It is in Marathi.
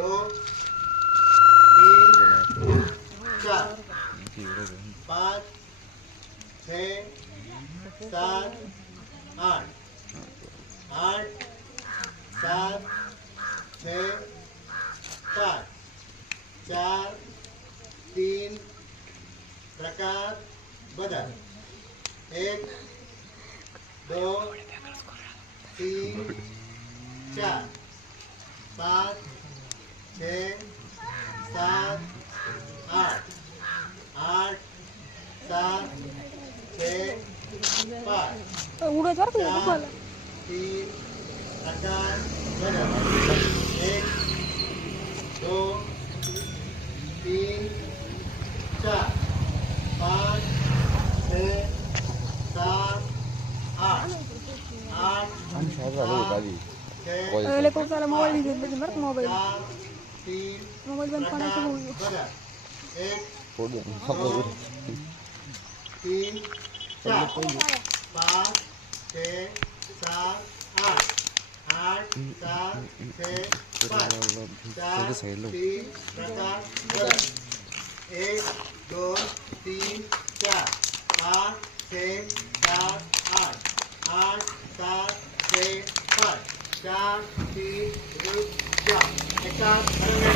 2 3 4 5 6 7 8 8 7 6 5 4 3 प्रकार बदल 1 2 3 4 5 6 7 8 8 7 6 5 उडत बरं का 4 3 प्रकार बदल 1 2 3 4 5 6 7 8 8 ले कोणाला मोबाईल घेतले बरं का मोबाईल 4 3 मोबाईल बंद कोणाचा होईल 1 3 4 5 6 7 8 8 7 6 5 4 3 प्रकार 1 2 3 4 5 6 7 8 8 7 6 5 4 3 रुक जा